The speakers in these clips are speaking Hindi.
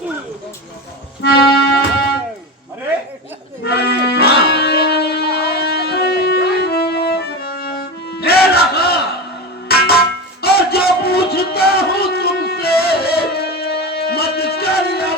अरे और जो पूछता हूँ तुमसे मत करना।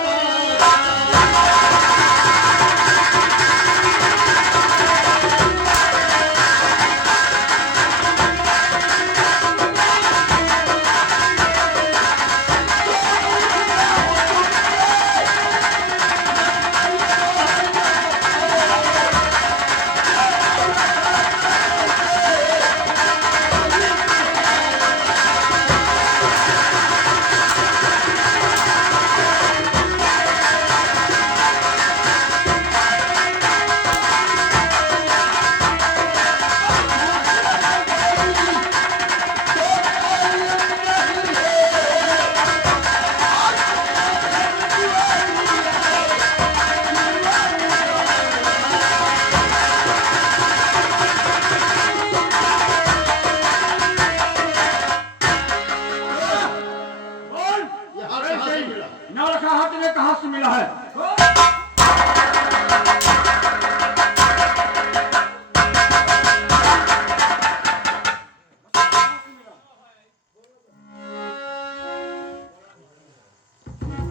ना रखा हाथ में कहां से मिला है?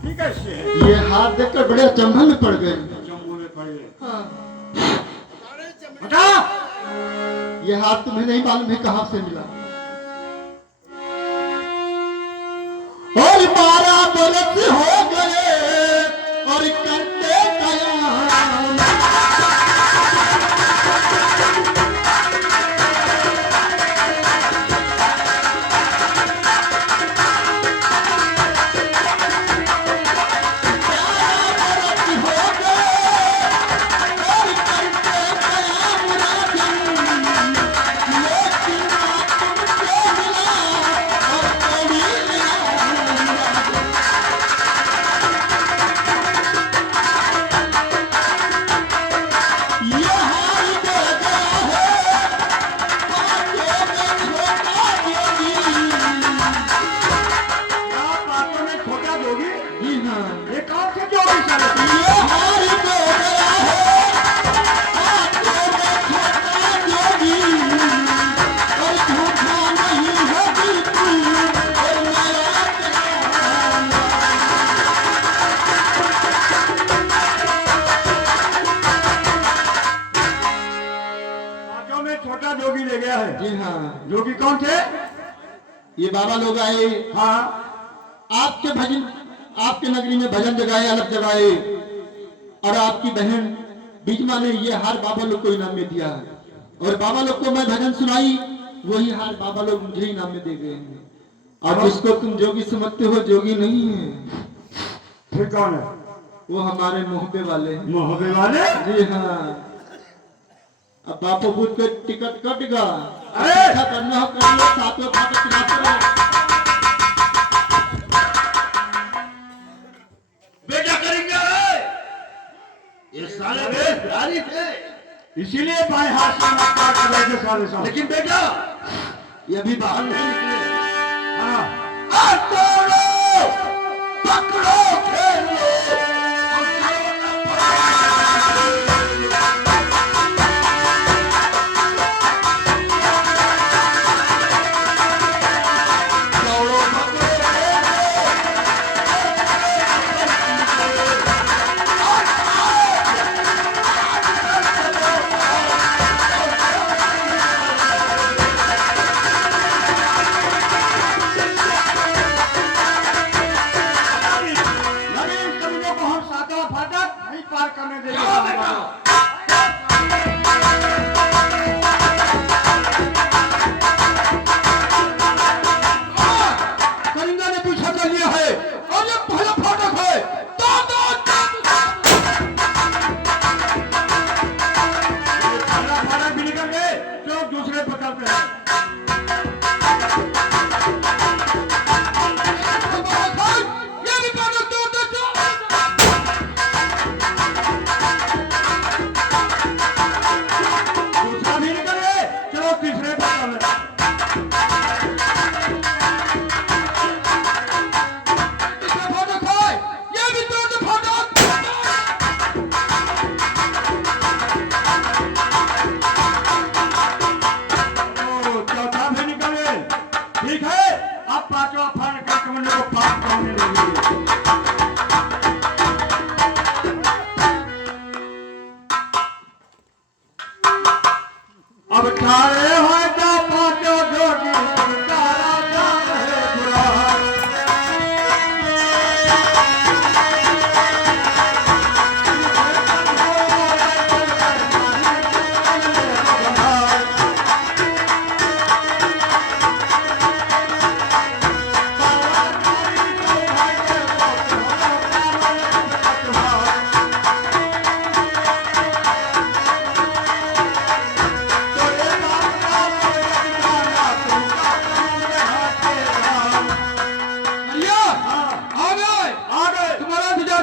ठीक है ये हाथ देखकर बड़े अचंभे में पड़ गए। जम्मू में पड़ गए। हाँ। हटा! ये हाथ तुम्हें नहीं मालूम है कहां से मिला। और 12 बरस हो गए और करते कयाम। छोटा जोगी ले गया है। जी हाँ। जोगी कौन थे? ये बाबा लोग आए। हाँ। आपके भजन, आपके नगरी में भजन जगाए, अलग जगाए, और आपकी बहन बीजमा ने ये हार बाबा लोग को इनाम में दिया। और बाबा लोग को मैं भजन सुनाई, वही हार बाबा लोग मुझे इनाम में दे गए हैं। और जिसको तुम जोगी समझते हो, जोगी नहीं है। फिर कौन है? वो हमारे मोहब्बे वाले। मोहब्बे वाले? जी हाँ। अब बापू बुद्ध के टिकट कट गया। अरे अच्छा करना हो कर लो, सातों फाटक चला करो। बेटा करेंगे ये साले प्यारी थे, इसीलिए बाएं हाथ से मत काट रहे थे साले साहब। लेकिन बेटा ये अभी बाहर नहीं निकले। हाँ। तोड़ो पकड़ो खेलो।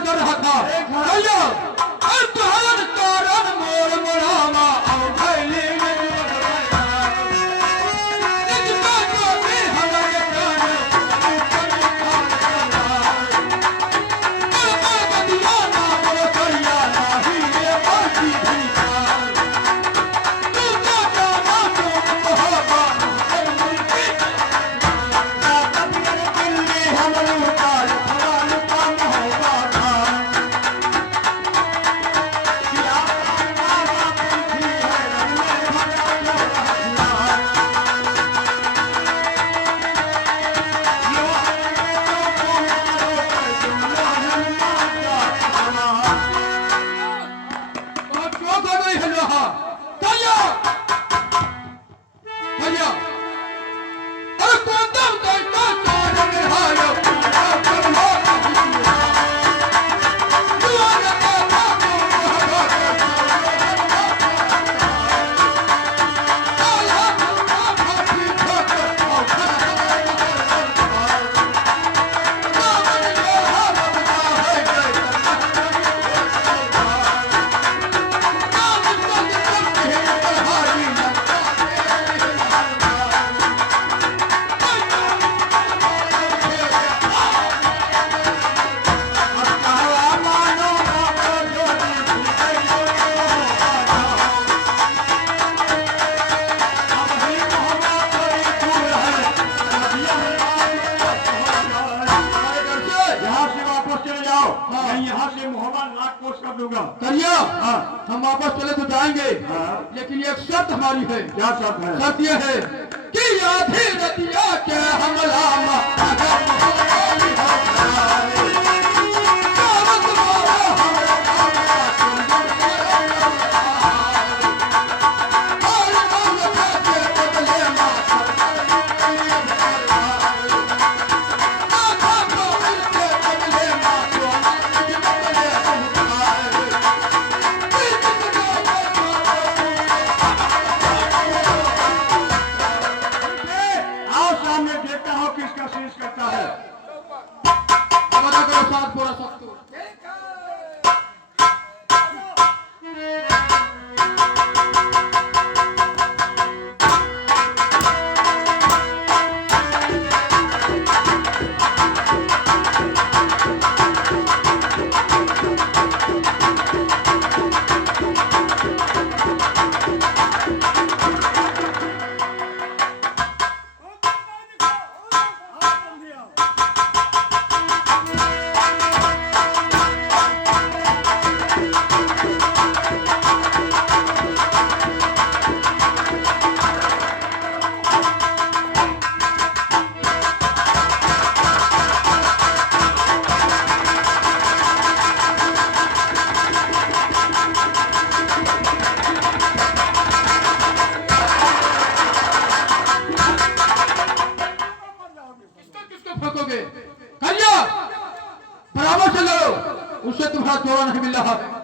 कर रहा था भैया और तुहर कारण मोर मोरामा और भैली करिया हम वापस चले तो जाएंगे लेकिन एक शर्त हमारी है। क्या शर्त है? शर्त यह है कि आधी रतिया के हमला बराबर से लड़ो, उससे तुम्हारा जोड़ा नहीं मिल रहा है।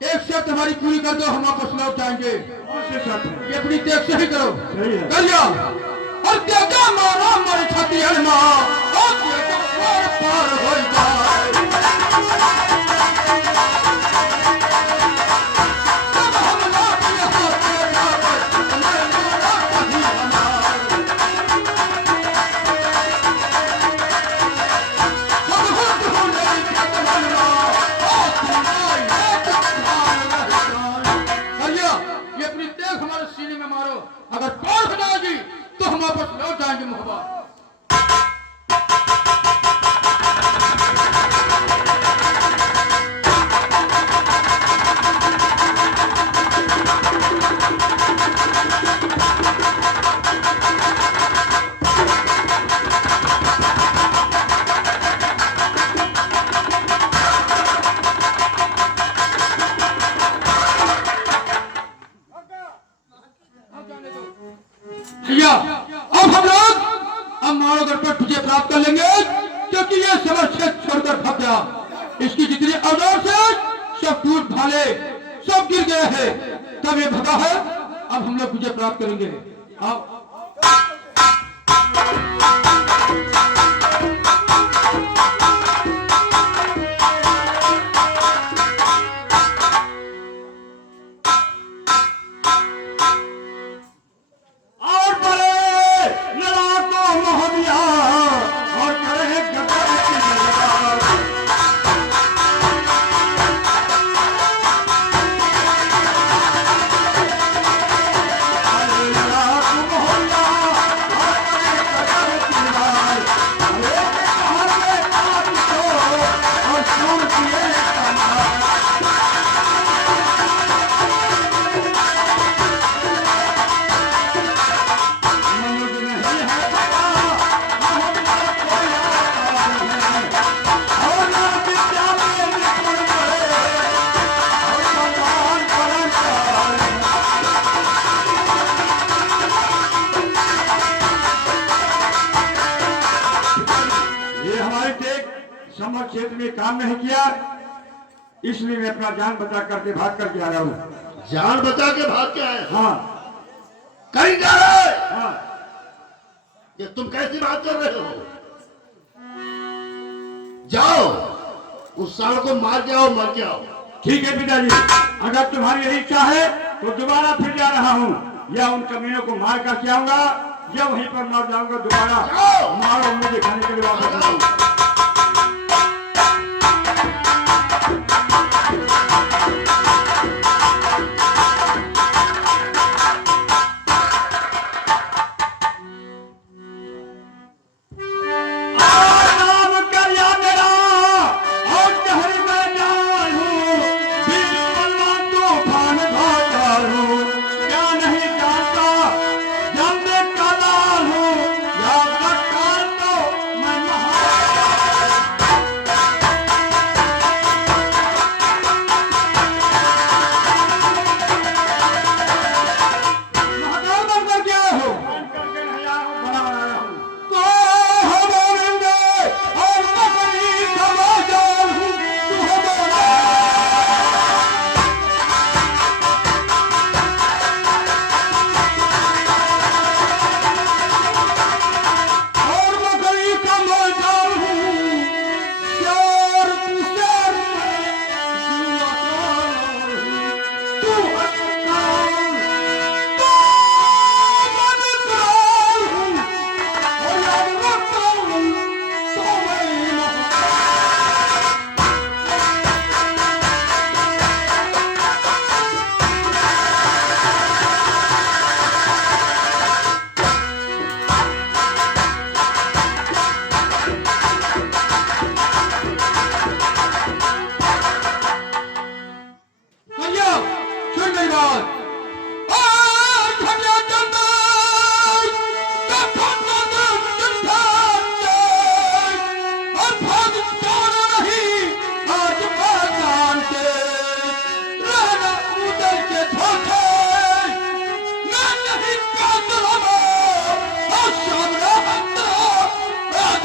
एक शर्त हमारी पूरी कर दो, हम वापस लौट जाएंगे। ये अपनी देख से ही करो। करिया और तेजा मारा हमारी छाती हरमा और पार हो जाए। जब हम लौट यहाँ तेरा मैं मारा कभी हमार सब हुट होने के तमन्ना और तुम्हारी करिया ये अपनी देख हमारे सीने में मारो, अगर पार हो जाएगी तो हम वापस लौट जाएंगे। मोहब्बत भैया अब हम लोग अब मानवगढ़ पर तुझे प्राप्त कर लेंगे, क्योंकि ये समर क्षेत्र छोड़कर भाग गया। इसकी जितनी औजार से सब टूट भाले सब गिर गए हैं। तब ये भगा है। अब हम लोग विजय प्राप्त करेंगे। अब और बड़े लड़ाकों मोहनिया और करे गदर की ललकार। अरे लड़ाकों मोहनिया और करे गदर की ललकार। अरे कहाँ पे आज तो और सुन किए कमाल। मनुष्य नहीं है भला, मोहनिया कोई आता है। और ना विद्या में निपुण बड़े, और भगवान परंपार। ये हमारे टेक समर क्षेत्र में काम नहीं किया, इसलिए मैं अपना जान बचा करके भाग करके आ रहा हूँ। जान बचा के भाग के आए हाँ कहीं जा रहे हैं? हाँ ये तुम कैसी बात कर रहे हो? जाओ उस साल को मार के आओ, मर के आओ। ठीक है पिताजी, अगर तुम्हारी यही इच्छा है तो दोबारा फिर जा रहा हूँ, या उन कमीनों को मार कर के आऊंगा या वहीं पर मर जाऊंगा दोबारा। जाओ। मारो मुझे खाने के लिए वापस आओ। नाम कर या मेरा और शहर में जाऊं, बीच बलवान तूफान भागा हूं। क्या नहीं जानता जब मैं काला हूं, या काल तो मैं महाकाल बनकर क्या हो करके नहीं आया हूं, बड़ा बनाया हूं। तो हम आनंदे और मकरी खवा जाऊं, तू हमारा और मकरी खवा जाऊं, प्यार तू शेर तू अकाल तो मन काल हूं, और यार वकाल तो मैं महाकाल। भैया सुन मेरी बात। आज भैया चंदा कफन नदम चंदा और भाग जाना नहीं आज मैदान से। रहना उदर के धोखे मैं नहीं कातिल हूं, और सामने अंदर आज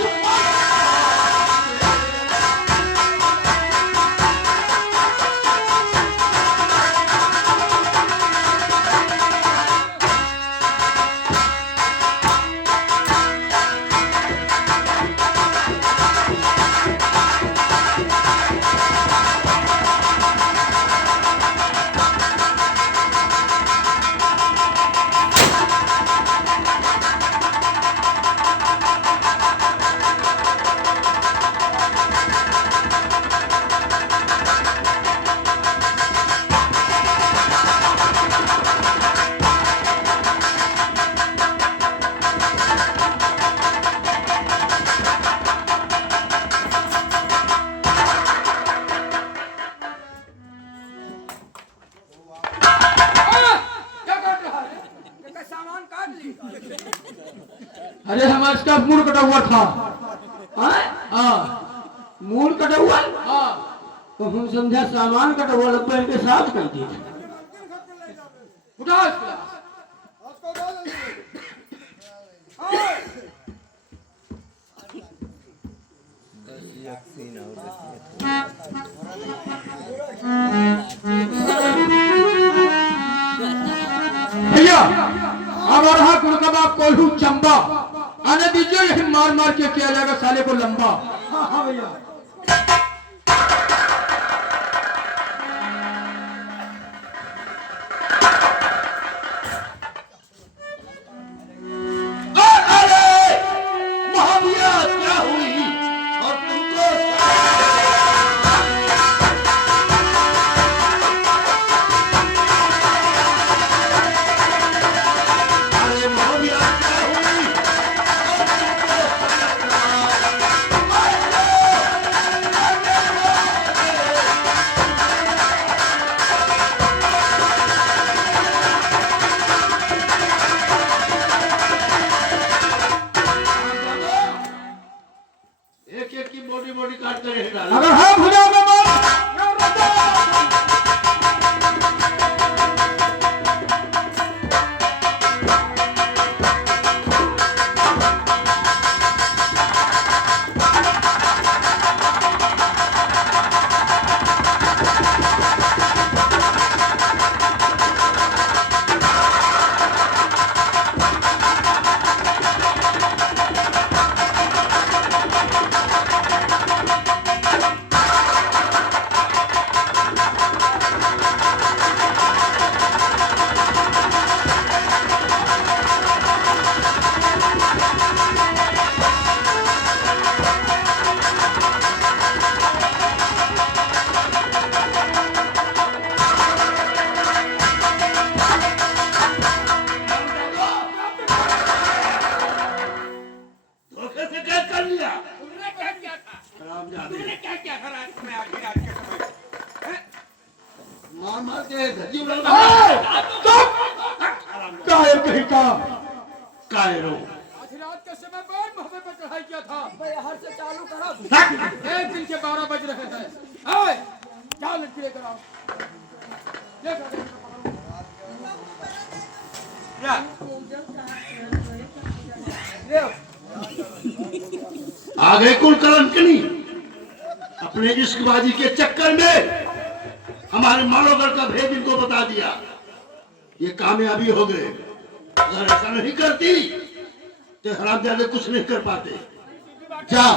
अरे हमारा इसका मूड कटा हुआ था। हाँ मूड कटा हुआ। हाँ तो हम समझा सामान कटा हुआ लगभग इनके साथ कर दिए। उठा इसको। भैया अब आ रहा गुड़कबाब कोल्हू चंबा, आने दीजिए, यही मार मार के किया जाएगा साले को लंबा। हाँ हाँ भैया। अरे महाभिया क्या हुई और तुमको अरे महाभिया क्या हुई एक एक की बॉडी बॉडी काट कर रह डाला। अगर हाँ भुजा में मार धोखे से क्या कर लिया? तुमने क्या किया था? हरामजादे। तुमने क्या किया था रात में आधी रात के समय? हैं? मार मार के धज्जी उड़ा कायर कहीं का कायरो। आधी रात के समय पर मोहब्बे पर चढ़ाई किया था। हर से चालू करा। एक दिन के 12 बज रहे हैं। आए, जाओ लड़की लेकर आओ। लेकर आओ। या, आ गए कुल कलंकनी अपने इश्कबाजी के चक्कर में हमारे मानवगढ़ का भेद इनको बता दिया। ये कामयाबी हो गए। अगर ऐसा नहीं करती तो हरामजादे कुछ नहीं कर पाते। जा,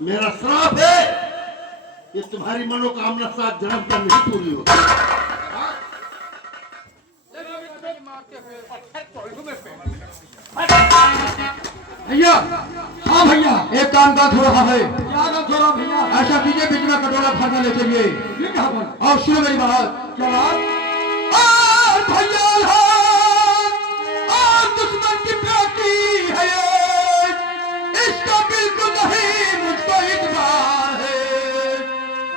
मेरा श्राप है ये तुम्हारी मनोकामना 7 जन्म तक नहीं पूरी होगी। मारते हुए पत्थर कोल्हू में फेंक। भैया। हाँ भैया, एक काम बात हो रहा है। क्या बात हो रहा भैया? ऐसा कीजिए, बीच में कटोरा खाना ले चलिए। ये कहाँ पर? और सुनो मेरी बात। क्या बात? भैया और दुश्मन की बेटी है ये, इसका बिल्कुल नहीं मुझको इतबार है।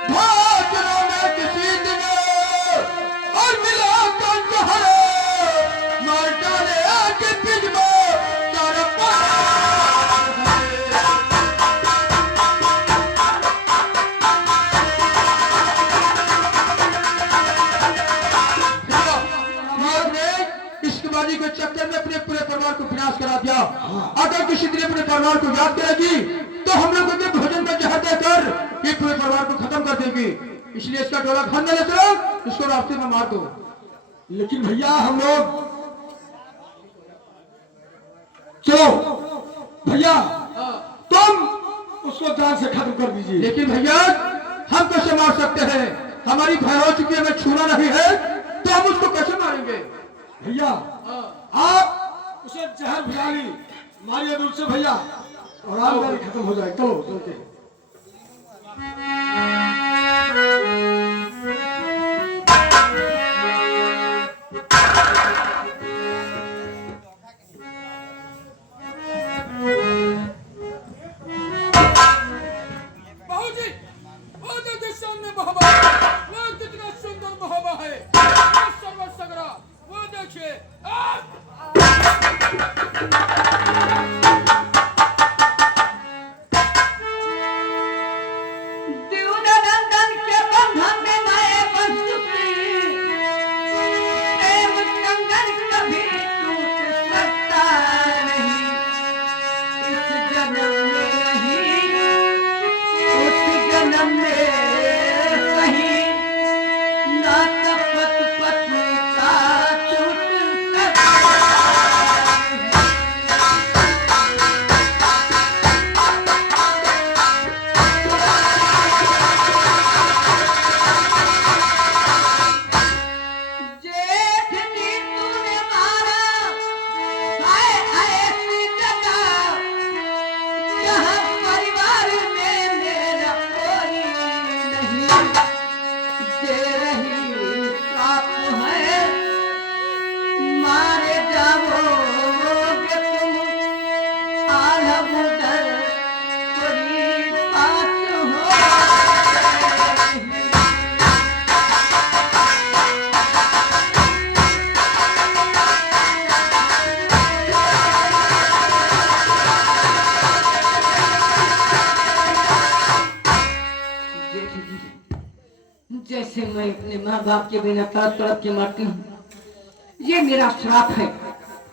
भाजरों ने किसी दिन और मिला कर जहर मार डाले आके पिजमा सारा पार है। इश्कबाजी के चक्कर में अपने पूरे परिवार को विनाश करा दिया। अगर किसी दिन अपने परिवार को याद करेगी तो हम लोग के भोजन का जहर देकर ये पूरे परिवार को खत्म कर देगी। इसलिए इसका डोला खाने ले चलो, इसको रास्ते में मार दो। लेकिन भैया हम लोग चलो भैया तुम उसको जान से खत्म कर दीजिए। लेकिन भैया हम कैसे मार सकते हैं? हमारी भय हो चुकी है, हमें छूना नहीं है, तो हम उसको कैसे मारेंगे? भैया आप उसे जहर भिलानी मारिए दूर से भैया और आमदारी खत्म हो जाए। चलो चलते। बहू जी, वो देखिए सामने मोहब्बा, वो कितना सुंदर मोहब्बा है। वो सर्व सगरा, वो देखिए। लंबे सही ना तपत पत्नी का छूट जेठनी तूने मारा हाय ऐसी जगह जहाँ परिवार में मेरा कोई नहीं दे रही साप है मारे जाओगे तुम आधा उधर कोई बात हो जैसे मैं अपने माँ बाप के बिना तड़प तड़प के मरती हूँ, ये मेरा श्राप है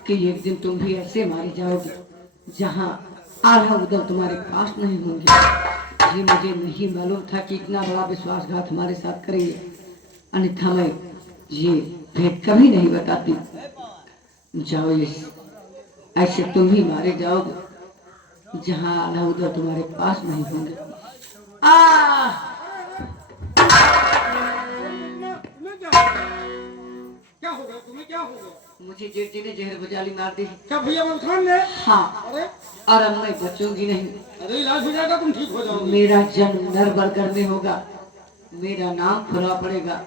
कि एक दिन तुम भी ऐसे मारे जाओगे जहाँ आधा उदल तुम्हारे पास नहीं होंगे। ये मुझे नहीं मालूम था कि इतना बड़ा विश्वासघात हमारे साथ करेंगे, अन्यथा मैं ये भेद कभी नहीं बताती। जाओ इस ऐसे तुम भी मारे जाओगे जहाँ आधा उदल तुम्हारे पास नहीं होंगे। क्या हो गया तुम्हें, क्या हो गया? मुझे जेठ जी ने जहर बजाली मार दी। क्या भैया मंथन ने? हाँ, अरे और अब मैं बचूंगी नहीं। अरे इलाज हो जाएगा, तुम ठीक हो जाओगे। मेरा जन्म नरबरगढ़ में होगा, मेरा नाम खुला पड़ेगा।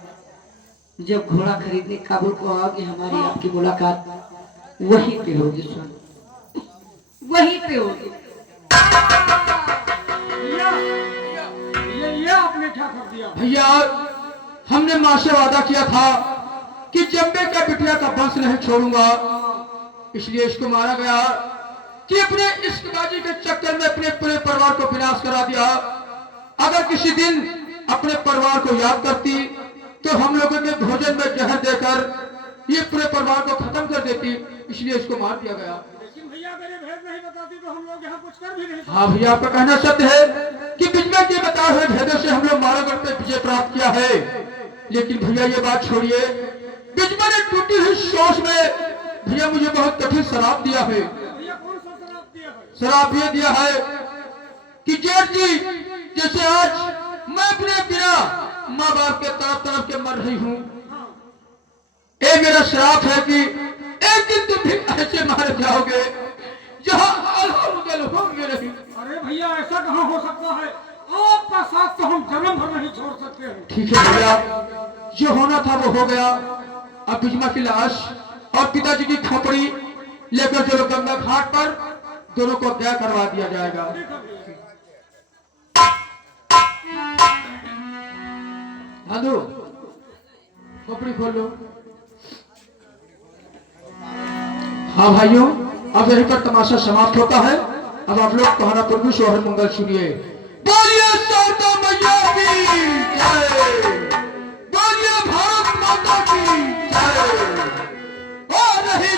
जब घोड़ा खरीदने काबुल को आओगी हमारी आपकी मुलाकात वहीं पे होगी, सुन वहीं पे होगी। भैया ये आपने क्या कर दिया? भैया हमने माँ से वादा किया था कि जम्बे का बिटिया का वंश नहीं छोड़ूंगा, इसलिए इसको मारा गया कि अपने इश्कबाजी के चक्कर में अपने पूरे परिवार को विनाश करा दिया। अगर किसी दिन अपने परिवार को याद करती तो हम लोगों के भोजन में जहर देकर ये पूरे परिवार को खत्म कर देती, इसलिए इसको मार दिया गया। लेकिन भैया अगर ये भेद नहीं बताती तो हम लोग यहाँ कुछ कर भी नहीं सकते। हाँ भैया, आपका कहना सत्य है कि बिजमा के बताए हुए भेदों से हम लोग मालोगढ़ पे विजय प्राप्त किया है। लेकिन भैया ये बात छोड़िए, बिजमा ने टूटी हुई सोच में भैया मुझे बहुत कठिन शराब दिया है। भैया कौन सा शराब दिया है? शराब ये दिया है कि जेठ जी जैसे आज मैं अपने बिना माँ बाप के तरफ तरफ के मर रही हूँ, ये मेरा श्राप है कि एक दिन तुम भी ऐसे मारे जाओगे जहाँ होंगे नहीं। अरे भैया ऐसा कहाँ हो सकता है? आपका साथ तो हम जन्म भर नहीं छोड़ सकते हैं। ठीक है भैया, जो होना था वो हो गया। अब बिजमा की लाश और पिताजी की खोपड़ी लेकर चलो गंगा घाट पर, दोनों को क्या करवा दिया जाएगा। आदो खोपड़ी खोल लो। हाँ भाइयों, अब यहीं पर तमाशा समाप्त होता है। अब आप लोग कहाना प्रभु शोहर मंगल सुनिए। बोलिए शारदा मैया की जय, बोलिए भारत माता की जय। और रही